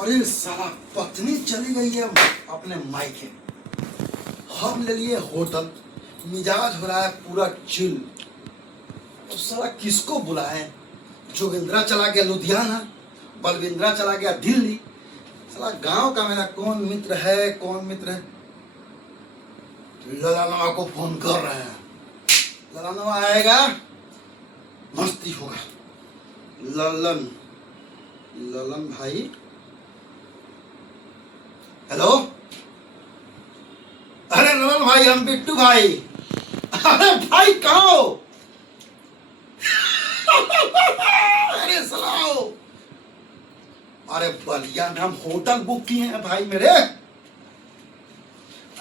और ये साला पत्नी चली गई है अपने मायके। हम ले लिए होटल, मिजाज हो रहा है पूरा चिल। तो साला किसको बुलाए? जोगिंद्रा चला गया लुधियाना, बलविंद्रा चला गया दिल्ली। साला गांव का मेरा कौन मित्र है, कौन मित्र है? ललानवा को फोन कर रहे हैं। ललानवा आएगा, मस्ती होगा। ललन ललन भाई, हेलो। अरे ललन भाई, हम बिट्टू भाई। अरे भाई कहाँ हो? अरे सलाओ। अरे बलिया में हम होटल बुक किए हैं भाई मेरे।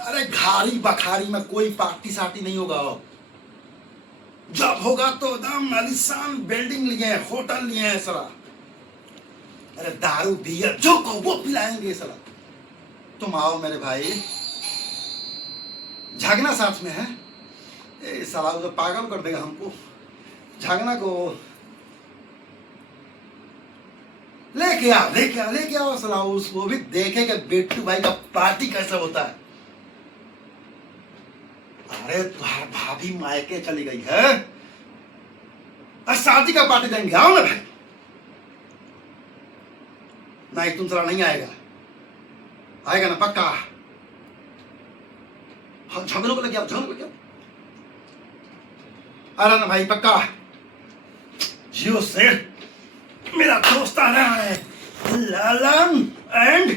अरे घारी बखारी में कोई पार्टी सार्टी नहीं होगा। जब होगा तो एकदम आलीशान बिल्डिंग लिए हैं, होटल लिए हैं सरा। अरे दारू बियर जो कहो वो पिलाएंगे सरा। तुम आओ मेरे भाई। झागना साथ में है। ए साला तो पागल कर देगा हमको। झागना को लेके आओ साला। उसको भी देखेगा बिट्टू भाई का पार्टी कैसा होता है। अरे तुम्हारी भाभी मायके चली गई है, और शादी का पार्टी देंगे। आओ ना भाई। नहीं तुम साला नहीं आएगा ना पक्का? हाँ झगड़ों को लेके आओ, झगड़ों को लेके आओ। अरे ना भाई पक्का। जियो से मेरा दोस्त आ रहा है ललन एंड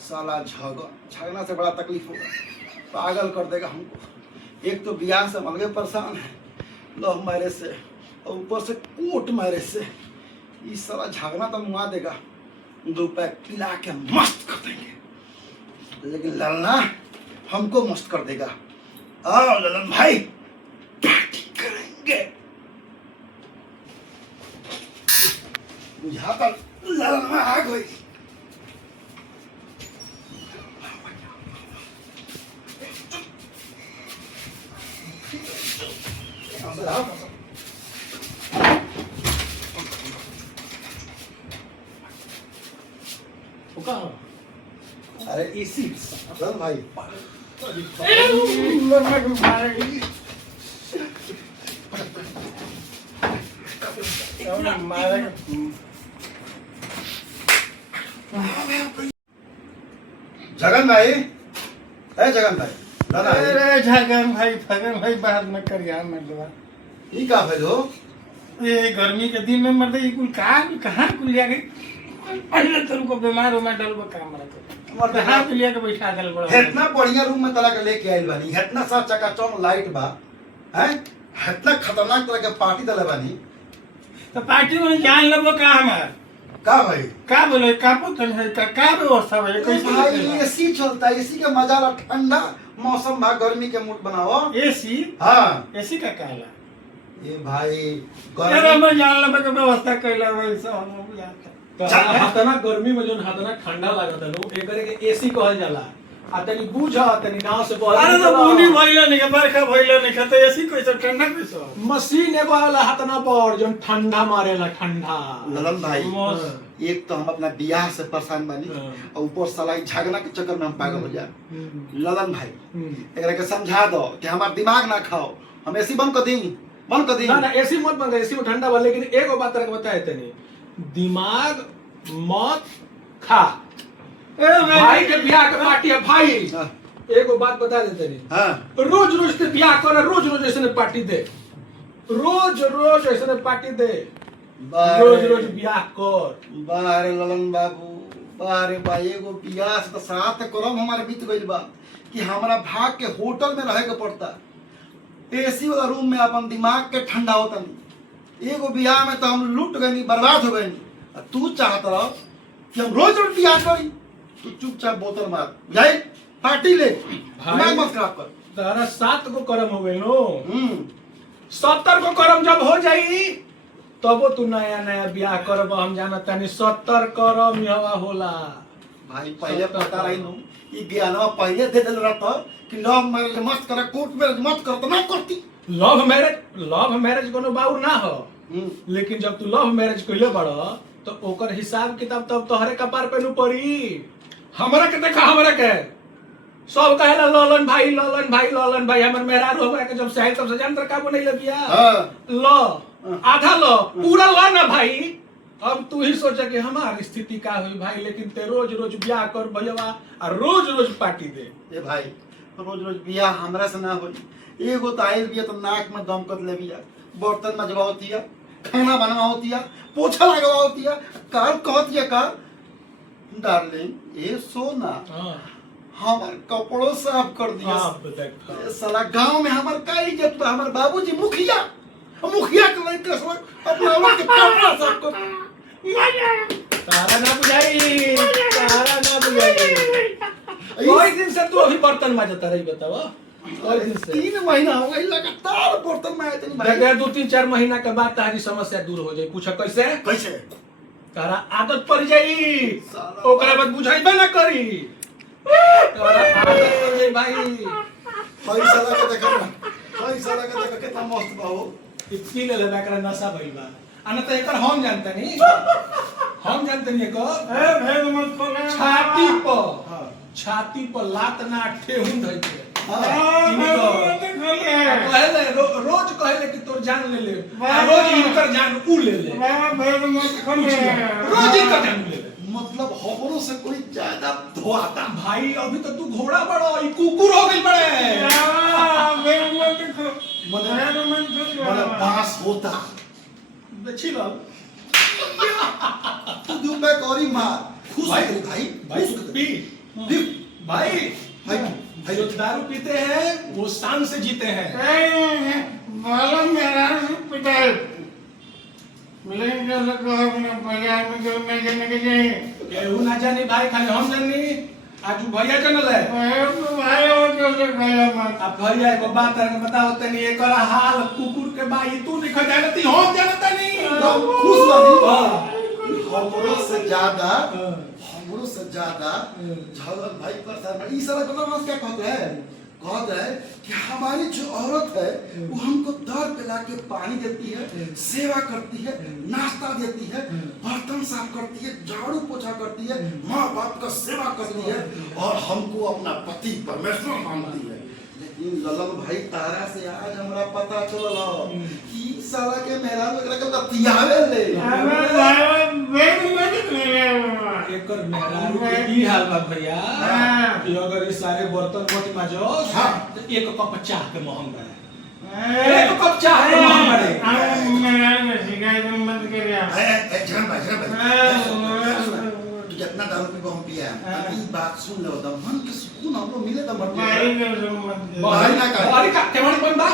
साला झगड़ा से बड़ा तकलीफ होगा। पागल कर देगा हमको। एक तो बियाह से अलगे परेशान है, लव मैरिज से, और ऊपर से कोर्ट मैरिज से। इस साला झगड़ा तो मुआ देगा। 2 पैक पिला के मस्त कर देंगे, लेकिन ललना हमको मस्त कर देगा। आओ ललन भाई, पार्टी करेंगे। यहाँ पर ललन आ गई। अरे इसी भाई जगन भाई, जगन भाई। अरे जगन भाई बाहर न कर यार। मतलब ये का भाई हो? ये गर्मी के दिन में मतलब ये कुल कहाँ कुल जा गई। पहले तो उनको बीमार हो मैं डलबो काम रखे हाथ लिया के बैठा दल बड़ा। इतना बढ़िया रूम में तला के लेके आइल बानी, इतना सा चकाचौंध लाइट बा, हैं? इतना खतरनाक तरह के पार्टी दले बानी। तो पार्टी में जान लगो का हमार का भाई? का बोले का पतन है का व्यवस्था है कैसे? भाई एसी चलता है, एसी का मजा ला। ठंडा मौसम बा, गर्मी के मूड बनाओ। एसी? हाँ एसी का कहला ये भाई गर्मी में जान लगे के व्यवस्था कैला वैसा हम जाता। हाथना गर्मी में जोन हाथना ठंडा लागत है नो एकरे के एसी कहल जाला। आ तनी बुझा तनी नाव से बहल। अरे तो बुनी भइलो नहीं के बरखा भइलो नहीं के तो एसी कैसे ठंडा कैसे? मशीन एगो आला हाथना पर जोन ठंडा मारेला ठंडा। ललन भाई एक तो हम अपना बियाह से परेशान बानी, और ऊपर साला झगड़ा के चक्कर में हम पागल हो जाए। ललन भाई एकरा के समझा दो कि हमार दिमाग ना खाओ। हम एसी बंद कर दी। ना एसी मत बंद, एसी में ठंडा बा। लेकिन एगो बात तरह के बताए तनी, दिमाग मत खा। भाई के बियाह के पार्टी है भाई। एगो बात बता देते नहीं। हाँ। रोज ते बियाह कर, रोज ऐसे पार्टी दे। रोज ऐसे पार्टी दे। रोज बियाह कर। बारे ललन बाबू, बारे भाई एगो बियाह से तो साथ करम हमारे बीत गइल बा कि हमारा भाग के होटल में रहे के पड़ता। एसी वाला रूम में अपन दिमाग के ठंडा होता नहीं। एगो बियाह में तो हम लूट गए, बर्बाद हो गए। तू चाहता रहो कि हम रोज बियाह करी? तू चुपचाप बोतल मार जाए, पार्टी ले, दिमाग मत खराब कर। तारा 7 गो करम हो गए नो। 70 गो करम जब हो जाई तबो तू नया बियाह करब। हम जाना तनी 70 करम यवा होला भाई। पहले पता रही नु ये ज्ञानवा पहले दे दिल रहता कि लव मैरिज मत कर, कोर्ट मैरिज मत कर, तो ना करती। लव मैरिज कोनो बाउर ना हो। लेकिन जब तू लव मैरिज कइले बड़ तो ओकर हिसाब किताब तब तोहरे कपार पे नु पड़ी। हमरा के देखा, हमरा के सब कहेला ललन भाई हमर मेहरारू हमरा के जब से तब से जान तर का बनै लगिया। ल आधा ल पूरा ल ना भाई। अब तू ही सोचा कि हमारी स्थिति का हुई भाई, लेकिन ते रोज रोज ब्याह कर भैया और रोज रोज पार्टी दे। ए भाई रोज रोज बियाह हमरा से ना होई। एगो तो आइल बिया तो नाक में दम कर ले बिया, बर्तन मजवा होती है, खाना बनवा होती है, पोछा लगवा होती है, कार कहती है कार डार्लिंग ए सोना हमार कपड़ों साफ कर दिया। ए साला गांव में हमार का इज्जत बा। हमार बाबूजी मुखिया के लड़के सब अपना औरत के कपड़ा साफ कर। तारा ना बुझाई। कोई दिन से तू अभी बर्तन मांजता रही बतावा। कोई दिन से 3 महीना हो गई लगातार बर्तन मांजते नहीं भाई। देख 2-3-4 महीना के बाद तारी समस्या दूर हो जाई। पूछा कैसे? कैसे? तारा आदत पड़ जाई, ओकरा बाद बुझाइबे ना करी। तारा आदत पड़ जाई भाई। साला के देखा कितना मस्त बा हो। पी ले लेबा कर नशा भइल बा। आना तो एकर हम जानते नहीं एकर ए भेद मत खोले। छाती पर लात ना ठेहुन धइ के। खोले। रोज कहले कि तोर जान ले ले, रोज इनकर जान ऊ ले ले। भेद मत खोले। रोज इनकर जान ले ले। मतलब हमरों से कोई ज्यादा धोआता भाई। अभी तो तू घोड़ा बड़ो, ई कुकुर हो गइल बड़े। भेद मत खोले। मतलब बांस होता देखी लो तू दू पे करी मार खुश भाई, करी भाई भाई खुश करी। पी भाई भाई जो दारू पीते हैं वो शान से जीते हैं। मालूम मेरा पिटाई मिलेंगे तो अपने बाजार में जो मैं जाने के जाए। केहू ना जानी भाई, खाली हम जानी। आज भैया जानल है। भाई और कैसे खाया मत। अब भैया एगो बात है बताओ तनी, एकर हाल कुकुर के बाई तू नहीं जानती, हम जानता नहीं। खुश रही हमरों से ज्यादा झगड़ भाई पर ई सारा मतलब क्या कहते हैं कि हमारी जो औरत है वो हमको दर पे लाके पानी देती है, सेवा करती है, नाश्ता देती है, बर्तन साफ करती है, झाड़ू पोछा करती है, माँ बाप का सेवा करती है और हमको अपना पति परमेश्वर मानती है। लेकिन ललन भाई तारा से आज हमरा पता चलल कि साला के मेहरान वगैरह के बतियावे ले। एकर मेहरारू के ई हाल बा भैया कि अगर ई सारे बर्तन मत माजो तो एक कप चाह के महंग बने। एक कप चाह के महंग बने। मेहरारू ने शिकायत मत करिया। जगन भाई तू जितना दारू पी हम पिया अभी बात सुन लो दम मन के सुकून हमको मिले दम भाई के मत भाई ना कर अरे का केवन बन बा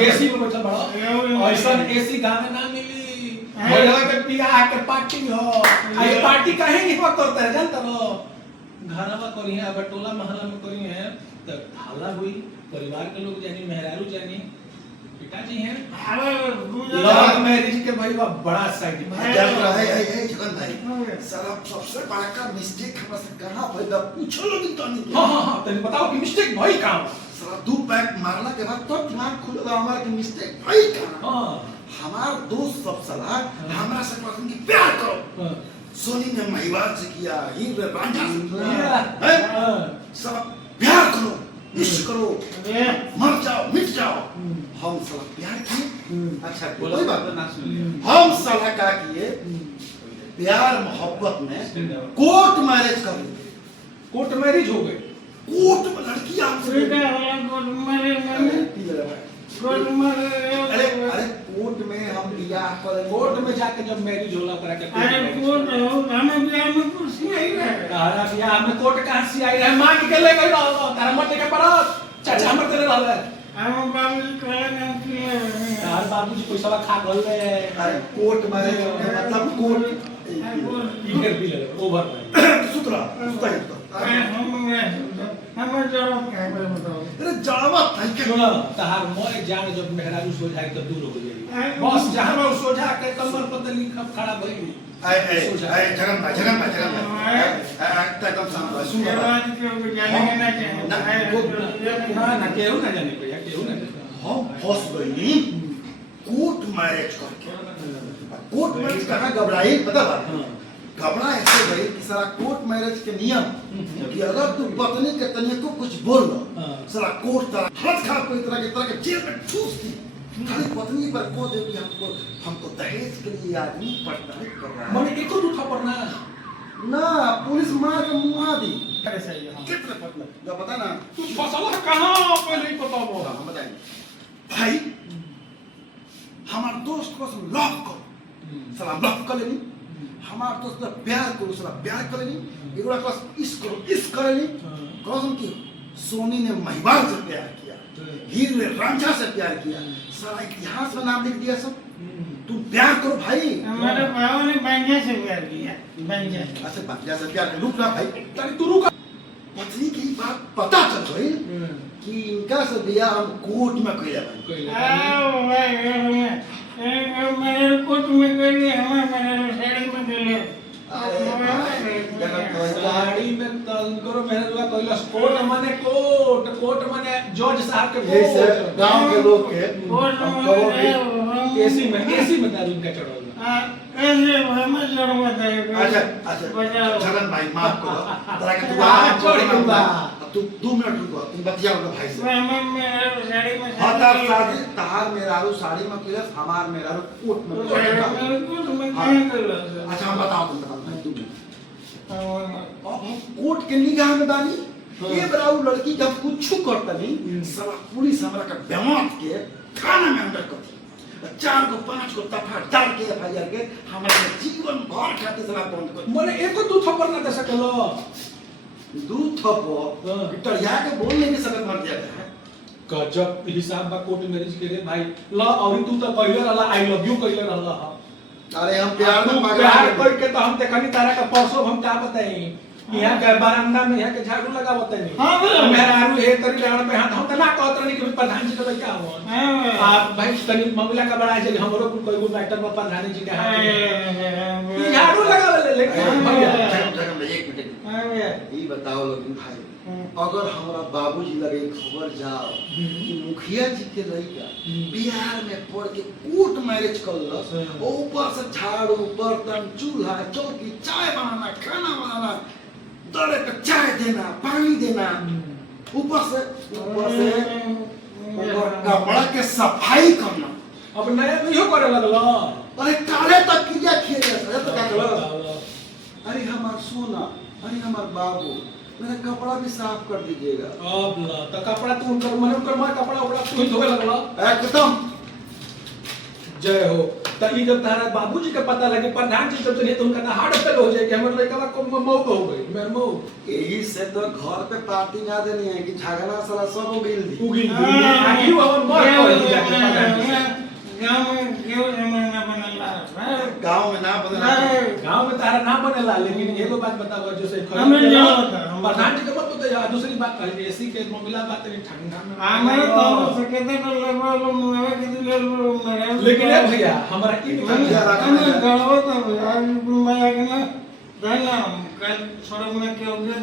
एसी में बैठल बड़ा। ऐसा एसी गांव में ना मिली। भैया के बियाह के पार्टी हो, आ ये पार्टी काहे नहीं करता है जानता हो? घरवा करी है, अब टोला मोहल्ला में करी है तो हल्ला हुई, परिवार के लोग जानी, मेहरारू जानी, पिताजी हैं। लव मैरिज के भाई बा बड़ा साइड है जगन भाई सारा सबसे बड़ा का मिस्टेक हमरा से कहां भइल पूछो लोग तो नहीं। हां तनी बताओ कि मिस्टेक भाई कहां? सारा 2 पैक मारला के बाद तो दिमाग खुलला हमार के मिस्टेक भाई कहां। हां हमार दोस्त सब सलाह हमरा से कहते कि प्यार करो। सोनी ने महिवाल से किया, हीर ने रांझा से किया, है सब प्यार करो, इश्क करो, मर जाओ मिट जाओ। हम साला प्यार किए। अच्छा कोई बात ना सुनिए। हम साला क्या किए प्यार मोहब्बत में कोर्ट मैरिज कर लिए। कोर्ट मैरिज हो गए। कोर्ट में लड़की आपसे अरे कोर्ट में हम बियाह कर कोर्ट में जाके जब मैरिज होला करा के अरे कोर्ट हमें बियाह में कुर्सी आई है। तारा बियाह में कोर्ट कहां से आई रहे? मांग के ले गई रहो तारा मत के पड़ा चाचा हमर करे रहले। हम बाबूजी कहले ना कि तार बाबूजी पैसा खा गले। अरे कोर्ट मैरिज मतलब कोर्ट इधर भी ले ओवर सुतरा हम जवाब क्या बताओ। अरे जावा थैंक यू सुनो तार मोए जान जब मेहरारू सोझाई तो दूर हो जाई। बस जहां में सोझा के कमर पर तली खड़ा भई आए जगन भाई एकदम शांत रहो। सुन बात क्यों जानेंगे ना चाहिए ना केहू ना जाने भैया केहू ना हम फंस गई कोर्ट मैरिज करके। कोर्ट मैरिज कहाँ घबराई पता बा हाँ। घबरा ऐसे गई कि सारा कोर्ट मैरिज के नियम कि अगर तू पत्नी के तनिक को कुछ बोल हाँ। सारा कोर्ट तरह हाथ खा कोई तरह के जेल में ठूस दी खाली पत्नी पर को दे कि हमको दहेज के लिए आदमी प्रताड़ित कर रहा है मैंने एको दू थप्पड़ ना ना पुलिस मार के मुआ दी अरे सही है हाँ। कितने पतला जो पता ना तू फसला कहाँ पहले ही पता हो हम बताएंगे भाई हमारे दोस्त को सब लॉक करो साला लॉक कर लेनी हमारे दोस्त का प्यार करो साला प्यार कर लेनी एगोड़ा क्लास इस करो इस कर लेनी कसम की सोनी ने महिवाल से प्यार किया हीर ने रांझा से प्यार किया सारा इतिहास में नाम लिख दिया सब तुम प्यार करो भाई हमारे बाबा ने बैंजा से प्यार किया बैंजा से। अच्छा बंजा से प्यार रुक ना भाई तारी तू रुका पत्नी की बात पता चल गई कि इनका से बिया हम कोर्ट में कइला आओ भाई मेरे कोट में गई हमारे साड़ी में गई गाड़ी में तंग करो मेरे दुआ कोइला कोर्ट माने जज साहब के जैसे कोर्ट गांव के लोग के कोट हम कहो कि एसी में दारू का चढ़ल ऐसे हमें जरूर बताइए अच्छा बताओ जगन भाई माफ करो तरा के हाँ, छोड़ के बा। तू 2 मिनट रुको तुम बतियाओ ना भाई से मैं मेरे साड़ी में हतार शादी तहार मेरारू साड़ी में किलस हमार मेरारू कोट में मेरे कोट में कहाँ गया अच्छा हम बताओ तुम बताओ मैं 2 मिनट अब हम कोर्ट के निगाह में बानी ये बराऊ लड़की का कुछ करता नहीं साला पुलिस हमरा का बेमात के थाना में अंदर कर 4 को 5 को तफा डाल के एफआईआर के हमारे जीवन भर खाते साला बंद कर मैंने एको दू थप्पड़ ना दे सकलो दूध थपो हाँ। टड़िया के बोल नहीं सकत मर जाता है गजब हिसाब बा कोर्ट मैरिज के रे भाई ल और तू तो कहले रहला आई लव यू कहले रहला अरे हम प्यार में पागल प्यार हैं। कोई के तो हम ते कनी तारा का परसों हम का बताई यहाँ के बरामदा में यहाँ के झाड़ू लगावत नहीं हाँ, बोलो। मेहरारू हे तरी डाण पे हाथ हम त ना कहत रहनी कि प्रधान जी के क्या हो आप भाई तनी मामला का बड़ा है हमरो को कोई मैटर में प्रधान जी के हाथ में झाड़ू लगावे लेकिन भैया जगन भाई एक मिनट ये बताओ लेकिन भाई अगर हमारा बाबूजी लगे खबर जाओ कि मुखिया जी के लड़का बिहार में पढ़ के कोर्ट मैरिज कर लस ऊपर से झाड़ू बर्तन चूल्हा चौकी चाय बनाना खाना बनाना दरे का चाय देना पानी देना ऊपर से कपड़ा के सफाई करना अब नया इहो करे लगलो अरे काले तक किया खेले तो क्या करो अरे हमार सोना अरे हमार बाबू मेरा कपड़ा भी साफ कर दीजिएगा अब ला त कपड़ा तू उनकर मन उनकर मां कपड़ा उपड़ा तू ही धोवे लगलो एकदम जय हो त ई जब तारा बाबूजी के पता लगे प्रधान जी जब से तो उनका हार्ट फेल हो जाए कि हमर लड़का को मौत हो गई मेर मौत यही से तो घर पे पार्टी ना देनी है कि झगड़ा साला सब उगिल दी उगी आखिर वो मर गई जाके प्रधान जी से गांव में क्यों जमाना बनला गांव में ना बदला गांव में तारा ना बनेला लेकिन एगो बात बताओ जो से हमें क्या होता है? प्रधान जी के मत बताइए दूसरी बात कही एसी के मामला बात नहीं ठंडा में हमें तो सकते तो लगवा लो मुझे किसी ले लो मेरे लेकिन ए भैया हमारा ई मैं गड़बड़ तो यार मैं ना कल सड़क में क्या हो गया